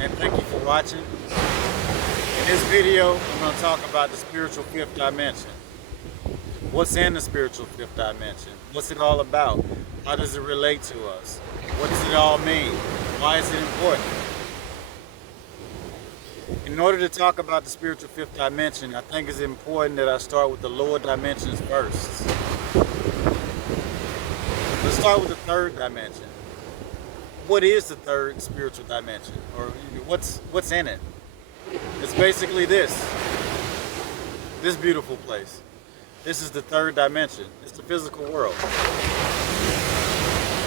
and thank you for watching. In this video, I'm going to talk about the spiritual fifth dimension. What's in the spiritual fifth dimension? What's it all about? How does it relate to us? What does it all mean? Why is it important? In order to talk about the spiritual fifth dimension, I think it's important that I start with the lower dimensions first. Let's start with the third dimension. What is the third spiritual dimension? Or what's in it? It's basically this beautiful place. This is the third dimension. It's the physical world.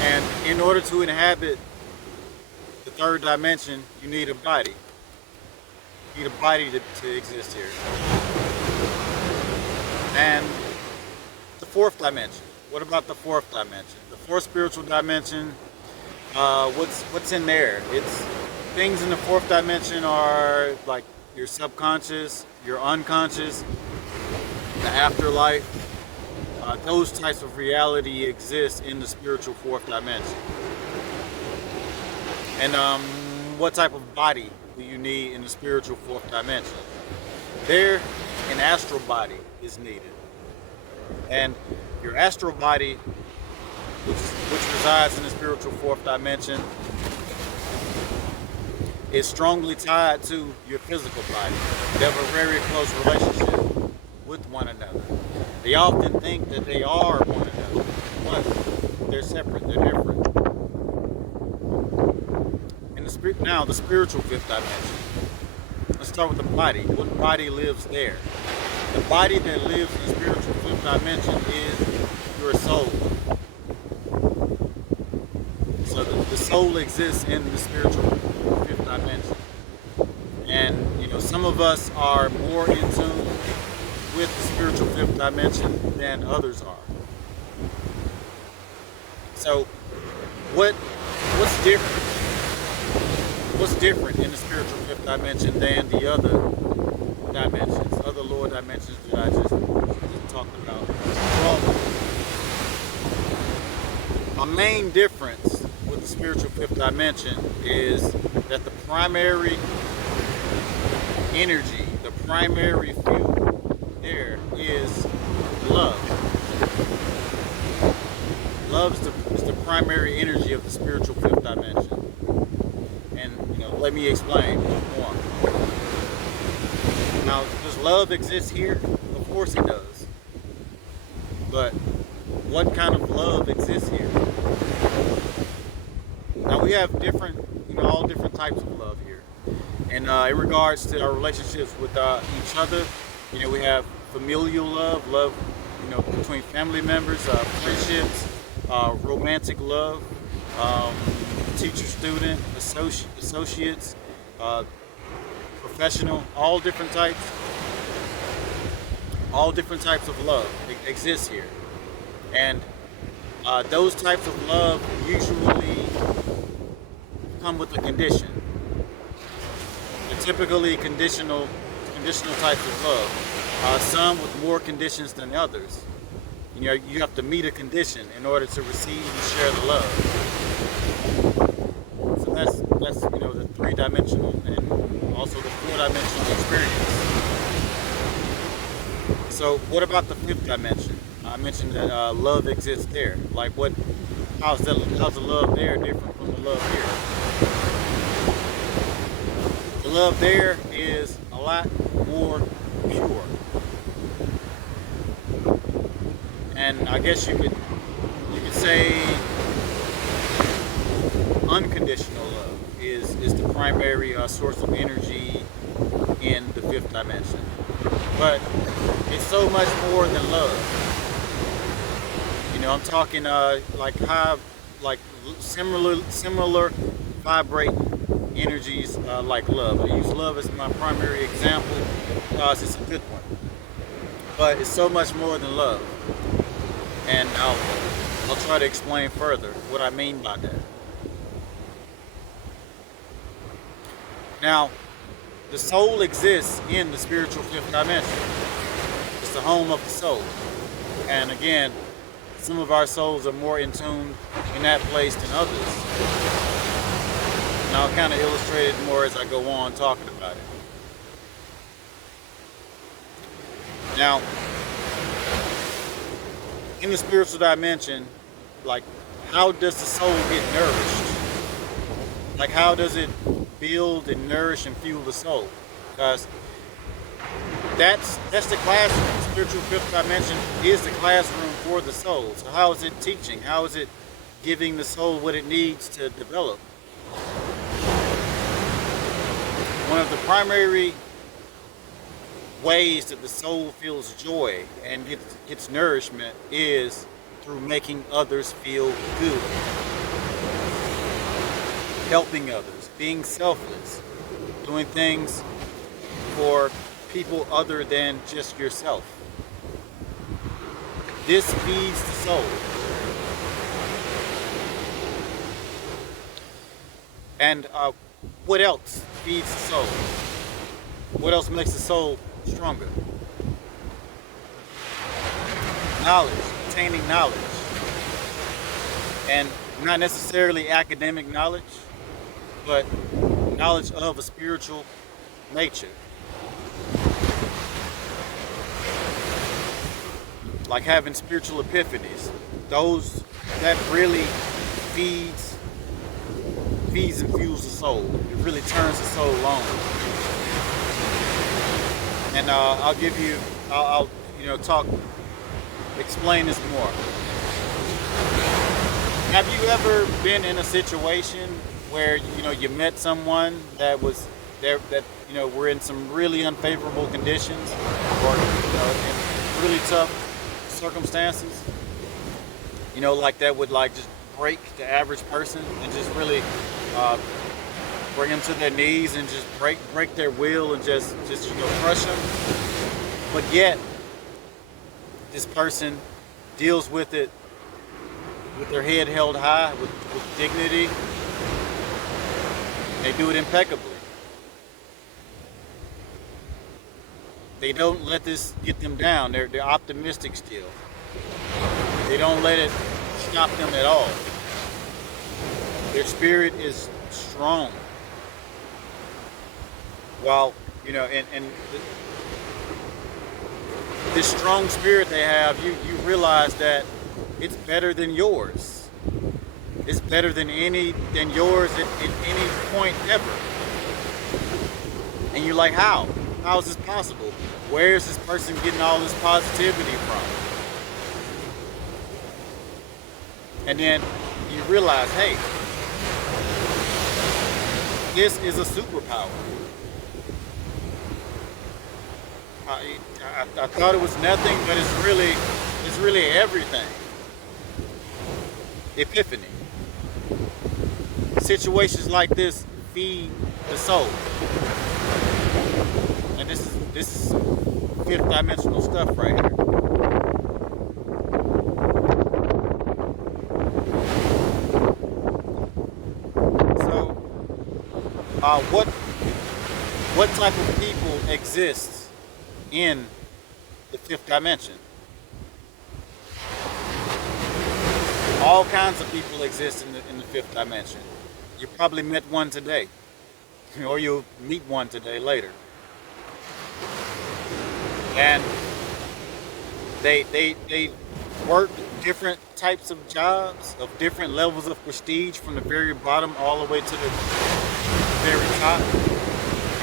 And in order to inhabit the third dimension, you need a body. You need a body to exist here. And the fourth dimension. What about the fourth dimension? The fourth spiritual dimension, what's in there? It's things in the fourth dimension are like your subconscious, your unconscious, the afterlife. Those types of reality exist in the spiritual fourth dimension. And what type of body do you need in the spiritual fourth dimension? There, an astral body is needed. And your astral body, which resides in the spiritual fourth dimension, is strongly tied to your physical body. They have a very close relationship with one another. They often think that they are one another, but they're separate, they're different. Now, the spiritual fifth dimension. Let's start with the body. What body lives there? The body that lives in the spiritual fifth dimension is your soul. So the soul exists in the spiritual fifth dimension. And, some of us are more in tune with the spiritual fifth dimension than others are. So, what's different? What's different in the spiritual fifth dimension than the other dimensions, other lower dimensions that I just talked about? Well, a main difference with the spiritual fifth dimension is that the primary energy, the primary fuel there is love. Love is the primary energy of the spiritual fifth dimension. And, let me explain more. Now, does love exist here? Of course it does. But what kind of love exists here? Now, we have all different types of love here. And in regards to our relationships with each other, we have familial love, between family members, friendships, romantic love, teacher, student, associates, professional, all different types of love exist here. And those types of love usually come with a condition. They're typically conditional types of love. Some with more conditions than others. You have to meet a condition in order to receive and share the love. So that's the three-dimensional and also the four-dimensional experience. So what about the fifth dimension? I mentioned that love exists there. Like how's the love there different from the love here? The love there is a lot more pure. And I guess you could say unconditional love is the primary source of energy in the fifth dimension. But it's so much more than love. I'm talking similar vibrating energies like love. I use love as my primary example because it's a good one. But it's so much more than love. And I'll try to explain further what I mean by that. Now, the soul exists in the spiritual fifth dimension. It's the home of the soul. And again, some of our souls are more in tune in that place than others. And I'll kind of illustrate it more as I go on talking about it. Now, in the spiritual dimension, like, how does the soul get nourished? Like, how does it build and nourish and fuel the soul? Because that's the classroom. Spiritual fifth dimension is the classroom for the soul. So how is it teaching? How is it giving the soul what it needs to develop? One of the primary ways that the soul feels joy and gets nourishment is through making others feel good, helping others, being selfless, doing things for people other than just yourself. This feeds the soul. And what else feeds the soul? What else makes the soul stronger? Knowledge, attaining knowledge. And not necessarily academic knowledge, but knowledge of a spiritual nature. Like having spiritual epiphanies. Those, that really feeds and fuels the soul. It really turns the soul on. And I'll explain this more. Have you ever been in a situation where you met someone that was there, that were in some really unfavorable conditions, or in really tough circumstances, like that would like just break the average person and just really bring them to their knees and just break their will and just crush them. But yet this person deals with it with their head held high, with dignity. They do it impeccably. They don't let this get them down. They're optimistic still. They don't let it stop them at all. Their spirit is strong. While, and this strong spirit they have, you realize that it's better than yours. It's better than yours at any point ever. And you're like, how? How is this possible? Where is this person getting all this positivity from? And then you realize, hey, this is a superpower. I thought it was nothing, but it's really everything. Epiphany. Situations like this feed the soul. And this is fifth dimensional stuff right here. So, what type of people exist in the fifth dimension? All kinds of people exist in the fifth dimension. You probably met one today, or you'll meet one today later. And they work different types of jobs of different levels of prestige, from the very bottom all the way to the very top.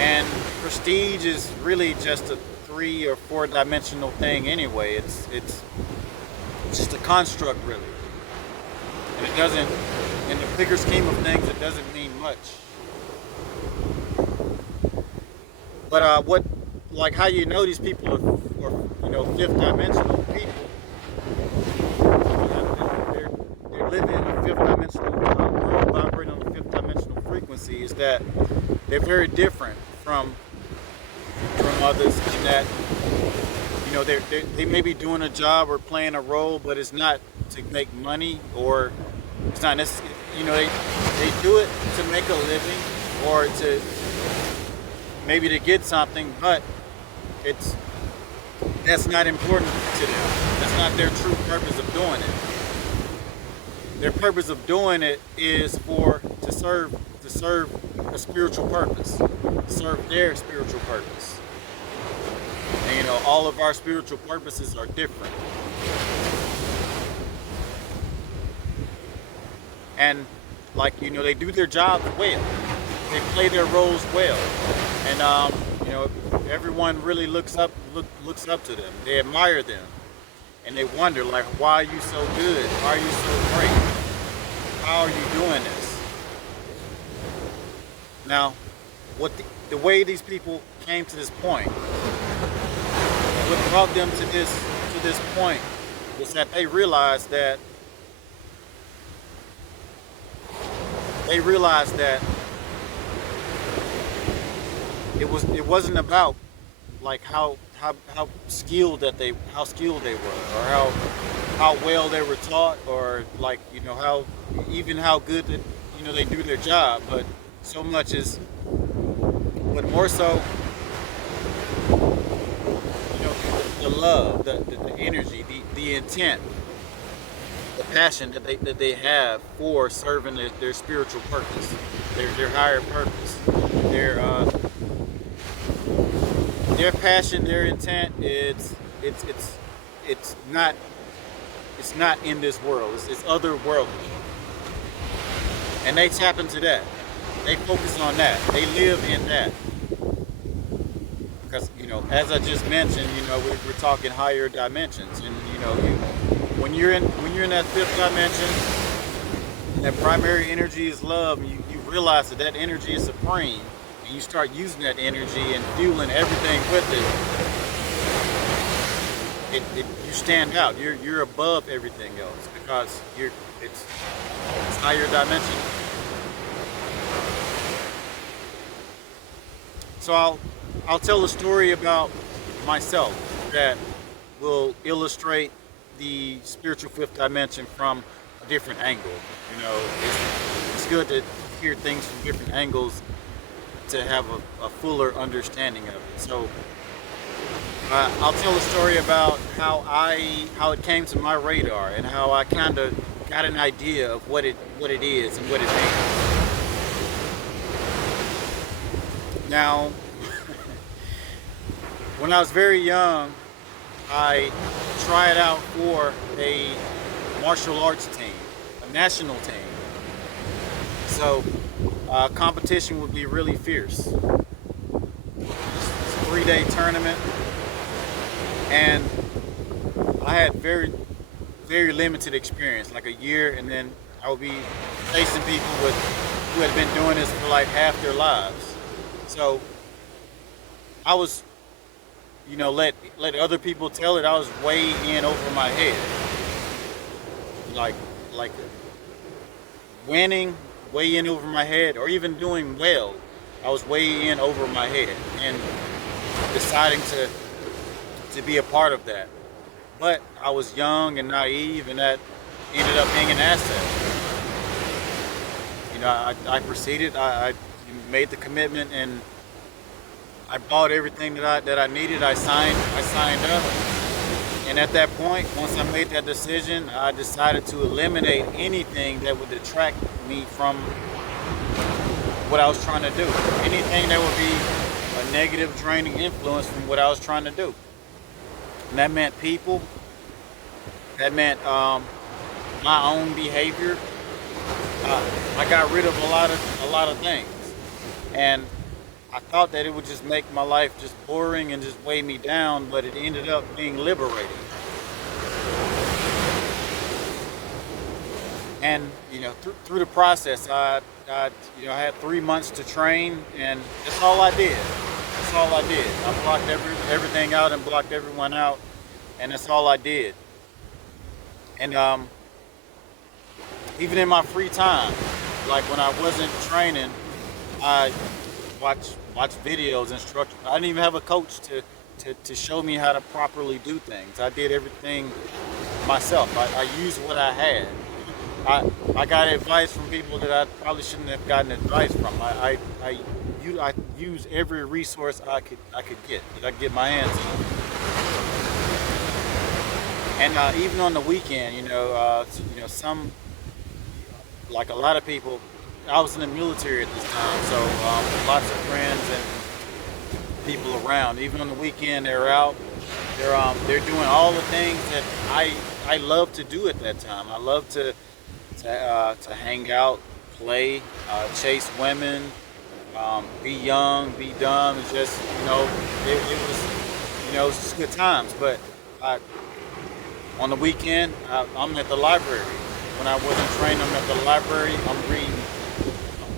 And prestige is really just a 3 or 4 dimensional thing anyway. It's just a construct, really. And it doesn't, in the bigger scheme of things, it doesn't mean much. But how you know these people are fifth dimensional people? They're living in a fifth dimensional world, vibrating on a fifth dimensional frequency. Is that they're very different from others in that they may be doing a job or playing a role, but it's not to make money, or it's not necessarily, they do it to make a living, or to maybe to get something, but that's not important to them. That's not their true purpose of doing it. Their purpose of doing it is to serve to serve a spiritual purpose, serve their spiritual purpose. And you know, all of our spiritual purposes are different. And like, you know, they do their jobs well. They play their roles well. And you know, everyone really looks up to them. They admire them. And they wonder, like, why are you so good? Why are you so great? How are you doing this? Now, the way these people came to this point, what brought them to this point was that they realized that it wasn't about like how skilled they were, or how well they were taught, or like, you know, how good that, you know, they do their job, but so much as, but more so, you know, the love, the energy, the intent, the passion that they have for serving their spiritual purpose, their higher purpose, their passion, their intent. It's not in this world. It's otherworldly, and they tap into that. They focus on that. They live in that. Because, you know, as I just mentioned, you know, we're talking higher dimensions, and you know, when you're in that fifth dimension, that primary energy is love, and you realize that energy is supreme, and you start using that energy and fueling everything with it. You stand out. You're above everything else, because it's higher dimension. So I'll tell a story about myself that will illustrate the spiritual fifth dimension from a different angle. You know, it's good to hear things from different angles to have a fuller understanding of it. So I'll tell a story about how it came to my radar, and how I kind of got an idea of what it is and what it means. Now, when I was very young, I tried out for a martial arts team, a national team. So competition would be really fierce. It's a 3-day tournament, and I had very, very limited experience, like a year, and then I would be facing people who had been doing this for like half their lives. So I was, you know, let other people tell it, I was way in over my head. Like winning, way in over my head, or even doing well, I was way in over my head, and deciding to be a part of that. But I was young and naive, and that ended up being an asset. You know, I proceeded, I made the commitment, and I bought everything that I needed. I signed up, and at that point, once I made that decision, I decided to eliminate anything that would detract me from what I was trying to do. Anything that would be a negative, draining influence from what I was trying to do. And that meant people. That meant my own behavior. I got rid of a lot of things, and I thought that it would just make my life just boring and just weigh me down, but it ended up being liberating. And you know, through the process, I had 3 months to train, and that's all I did. That's all I did. I blocked everything out and blocked everyone out, and that's all I did. And even in my free time, like when I wasn't training, I watch videos, instructors. I didn't even have a coach to show me how to properly do things. I did everything myself. I used what I had. I got advice from people that I probably shouldn't have gotten advice from. I used every resource I could get, that I could get my hands on. And even on the weekend, some, like a lot of people, I was in the military at this time, so lots of friends and people around. Even on the weekend, they're out. They're doing all the things that I love to do at that time. I love to hang out, play, chase women, be young, be dumb. It's just, it was, it was just good times. But I, on the weekend, I'm at the library. When I wasn't trained, I'm at the library. I'm reading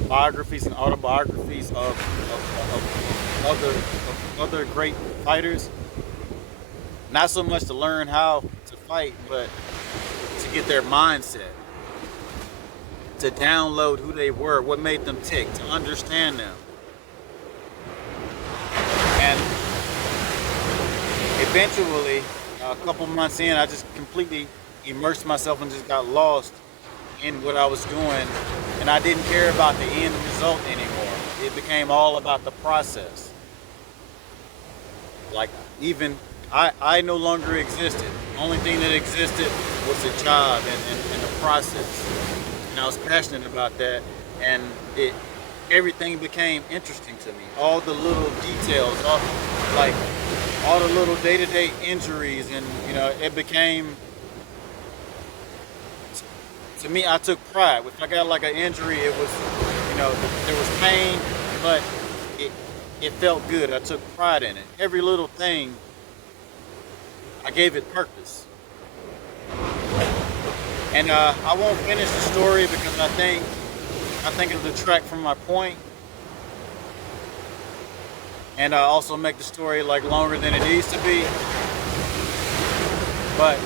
biographies and autobiographies of other great fighters. Not so much to learn how to fight, but to get their mindset, to download who they were, what made them tick, to understand them. And eventually, a couple months in, I just completely immersed myself and just got lost in what I was doing, and I didn't care about the end result anymore. It became all about the process. Like, even I no longer existed. The only thing that existed was the job and the process. And I was passionate about that, and everything became interesting to me. All the little details, all the little day-to-day injuries, and it became, to me, I took pride. If I got like an injury, it was, there was pain, but it felt good. I took pride in it. Every little thing, I gave it purpose. And I won't finish the story because I think it'll detract from my point. And I also make the story like longer than it needs to be. But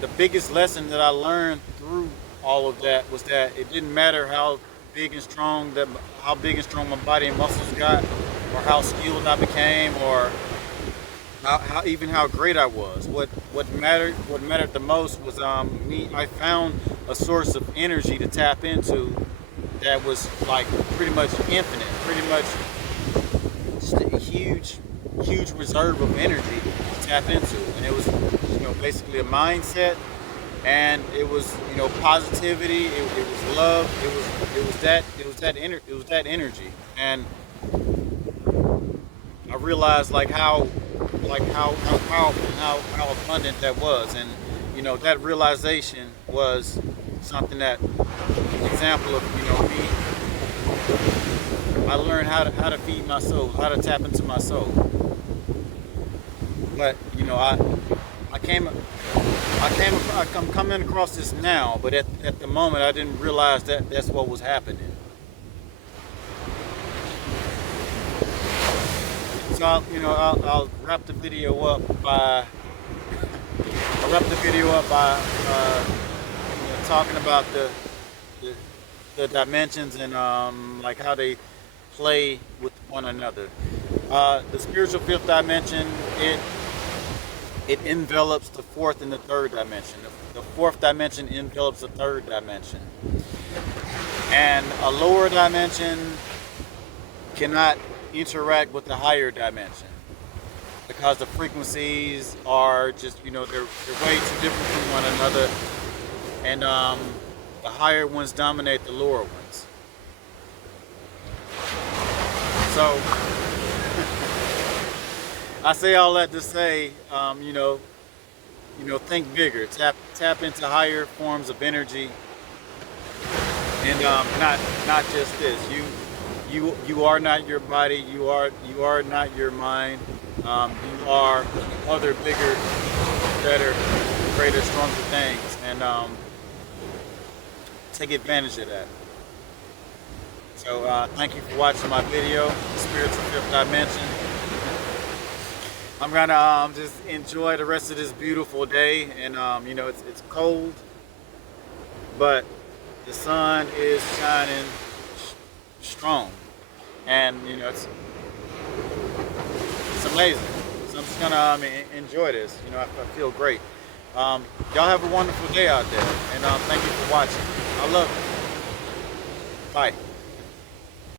the biggest lesson that I learned through all of that was that it didn't matter how big and strong my body and muscles got, or how skilled I became, or how great I was. What mattered the most was me. I found a source of energy to tap into that was like pretty much infinite, pretty much just a huge reserve of energy to tap into, and it was basically a mindset, and it was positivity. It was love. It was that energy, and I realized how powerful and how abundant that was. And that realization was something that, an example of me. I learned how to feed my soul, how to tap into my soul. But I'm coming across this now, but at the moment I didn't realize that that's what was happening. So I'll wrap the video up by talking about the dimensions and like how they play with one another. The spiritual fifth dimension, it envelops the fourth and the third dimension. The fourth dimension envelops the third dimension, and a lower dimension cannot interact with the higher dimension because the frequencies are just they're way too different from one another, and the higher ones dominate the lower ones. So I say all that to say, think bigger, tap into higher forms of energy, and not just this. You are not your body. You are not your mind. You are other bigger, better, greater, stronger things, and take advantage of that. So thank you for watching my video, Spiritual Fifth Dimension. I'm gonna just enjoy the rest of this beautiful day, and it's cold, but the sun is shining strong, and it's amazing. So I'm just gonna enjoy this. I feel great. Y'all have a wonderful day out there, and thank you for watching. I love you. Bye.